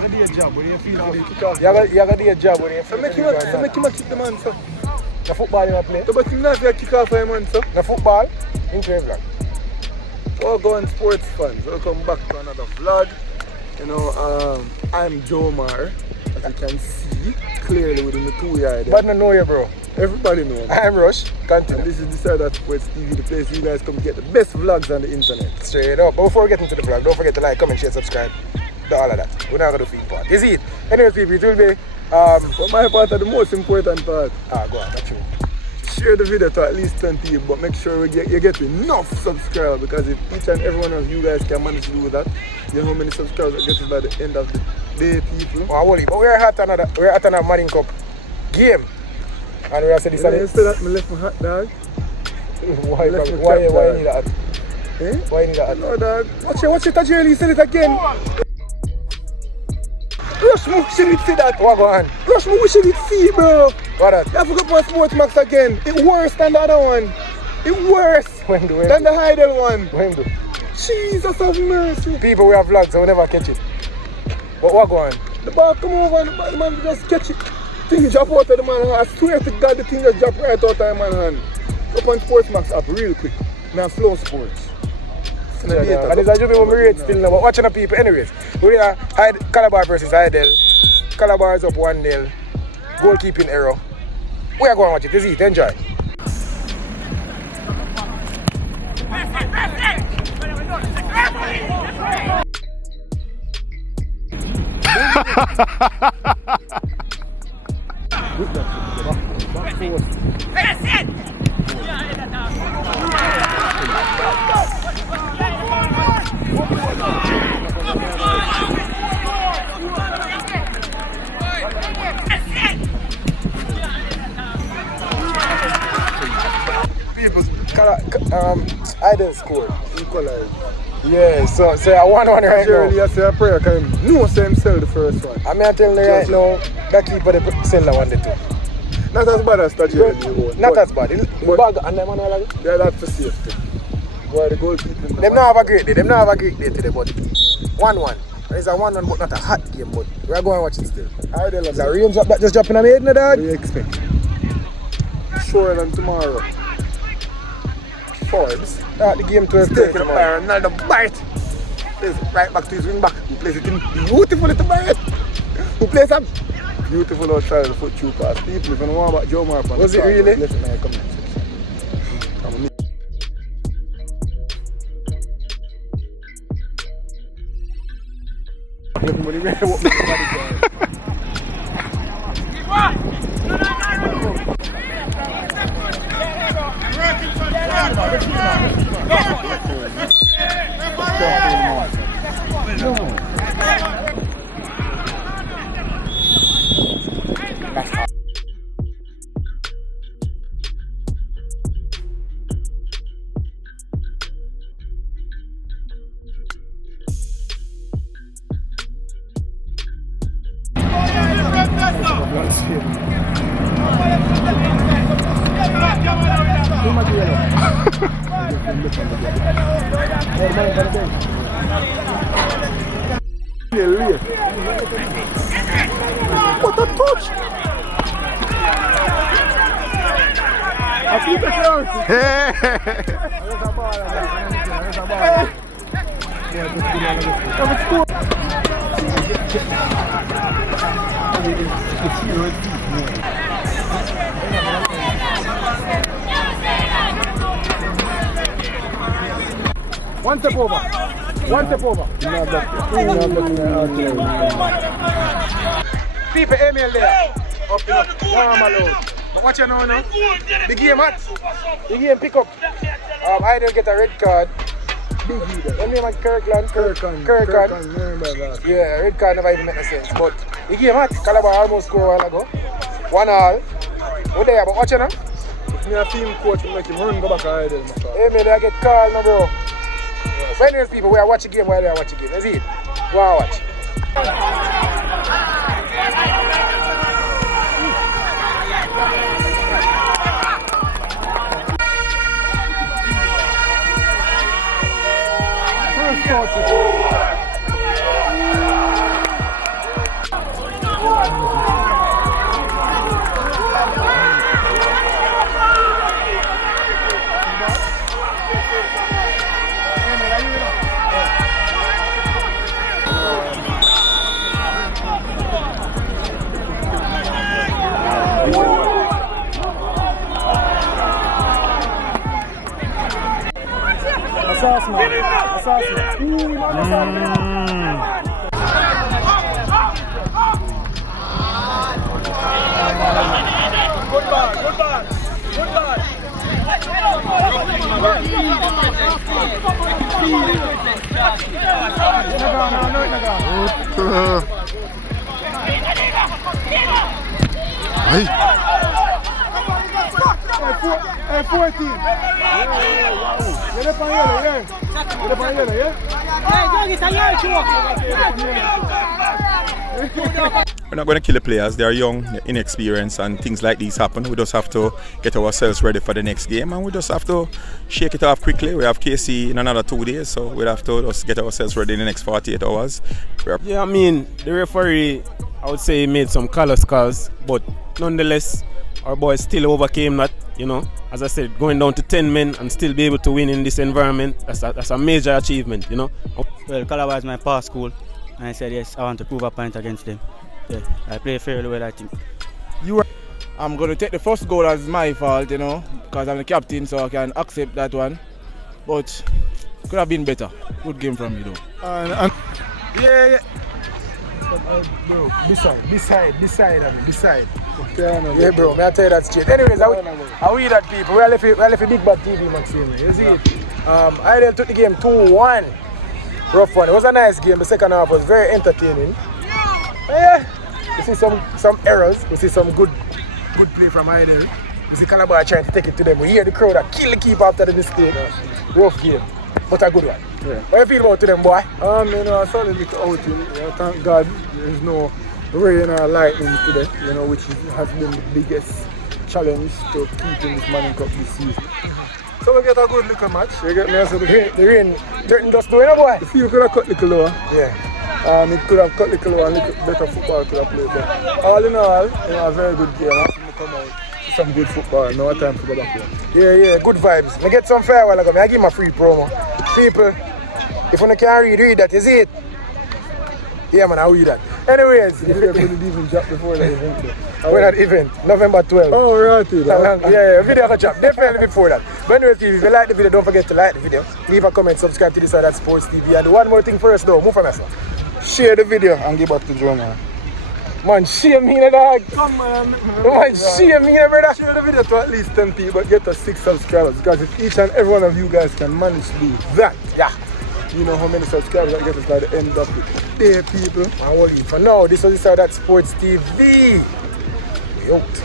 got to do a job, but you feel for the kickoff. You got to do a job when you feel make him a kick the man, sir. The football you play? But him not a kick off for him, man, sir. The football? Into a vlog. Well, going sports fans, welcome back to another vlog. You know, I'm Jomar, as you can see clearly within the 2 yards. But I know you, bro. Everybody know me. I'm Rush. Continue. And this is the side of Sports TV, the place you guys come to get the best vlogs on the internet. Straight up. But before we get into the vlog, don't forget to like, comment, share, subscribe. Do all of that. We're not going to feed part. You see it? Anyways, people, it will be... But my part of the most important part. Go on, that's true. Share the video to at least 20, but make sure you get enough subscribers, because if each and every one of you guys can manage to do that, you know how many subscribers I get by the end of the day, people. Oh, holy. But we're at another Marine Cup game. And we are saying this and instead of me left my hat, dog. Why you need that? Eh? Why you need that? No, dog. Watch it, Ajay, he said it again. Rush me wishing it see that. What go on? Rush me wishing it see, bro. What that? You have to go for Sports Max again. It's worse than the other one. It's worse than the Hydel one. When do? Jesus have mercy. People, we have vlogs, so we never catch it. But what go on? The ball come over and the man just catch it. Thing drop out of the man. I swear to God, the thing just drop right out of the man's hand. Up on Sports Max app real quick. Now Flow Sports. And it's a job when we rate still now, but watching the people anyways. We are Calabar versus Hydel. Calabar is up 1-0. Goalkeeping error. We are going to watch it. This is it. Enjoy. Hydel scored. Equalized. Yeah, so I 1-1 right now. Earlier, I say a prayer, because he knows himself the first one. I mean, I'm telling you right now, that keeper they sell that one the two. Not as bad as Tajiri. Not as bad. Bag and them and all of it. Yeah, that's for safety. Why the goalkeeping? Them not have a great day. Them not have a great day today, but 1-1. It's a 1-1, but not a hot game. But we are going to watch it still. It's a range up that just dropping on my head, no dog. What do you expect? Shorter than tomorrow. Forbes. The game 12 taking a another bite. Plays right back to his wing back. He plays it in beautifully to bite. Who plays a beautiful outside of the foot through pass. People, if you know about Joe Marp, was it really? Left in my comment section. What a touch! I think that's right. One step over. One step over. People email there. Up in up. But watch you now. The game hot. The game pick up. Hydel get a red card. Big Hydel. What name is Kirkland? Kirkland. Yeah, red card never even make no sense. But the game hot. Calabar almost scored a while ago. 1-1. We're there, but watch you now. If me a team coach, we make him run go back to Hydel. Hey man, I get called now, bro. So anyways, people, we are watching the game while we are watching the game. Let's see it. Go and watch. sauce, man. The sauce, man. Ooh, man, the sauce, man. Good ball, good ball, good ball. Hey, 14. Get up on yellow, yeah. Get up on yellow, yeah. We're not going to kill the players. They're young, they're inexperienced, and things like these happen. We just have to get ourselves ready for the next game, and we just have to shake it off quickly. We have KC in another 2 days, so we'll have to just get ourselves ready in the next 48 hours. Yeah, I mean, the referee, I would say, made some callous calls, but nonetheless, our boys still overcame that. You know, as I said, going down to 10 men and still be able to win in this environment, that's a major achievement, you know. Well, Calabar is my past school, and I said yes, I want to prove a point against them. Yeah, I play fairly well, I think. I'm going to take the first goal as my fault, you know, because I'm the captain, so I can accept that one. But could have been better. Good game from me, though. Yeah. Bro, beside. Yeah, bro, may I tell you that straight. Anyways, I we that people. We are left a big bad TV, Maxime. You see it? Hydel took the game 2-1. Rough one. It was a nice game. The second half was very entertaining. Yeah. You see some errors. You see some good play from Hydel. You see Calabar trying to take it to them. We hear the crowd that kill the keeper after the mistake. Rough game, but a good one. Yeah. What do you feel about them, boy? You know, I saw the little outing. Thank God there's no rain or lightning today, you know, which has been the biggest challenge to keeping this Manning Cup this season. So we get a good little match. You get me? So The rain just doing it, boy. the field could have cut a little lower. Yeah. It could have cut a little lower and little better football could have played. But all in all, you know, a very good game. I think we come out to some good football. Now time to go back home. Yeah, good vibes. I get some fair while ago. I give him a free promo. People, if you can't read that, you see it? Yeah, man, I read that. Anyways, The video couldn't even drop before the event. when that event, November 12th. Oh, right. Yeah, video got dropped. Definitely before that. But anyways, TV, if you like the video, don't forget to like the video. Leave a comment, subscribe to this side at Sports TV. And one more thing first though, move from us. Share the video and give back to Joe, man. Man, share me, dog. Come on, Man, share me, brother. Share the video to at least 10 people, but get us 6 subscribers. Because if each and every one of you guys can manage to do that, Yeah. you know how many subscribers that get us by the end of the day, people. Man, what you for now? This was the side at Sports TV. We out.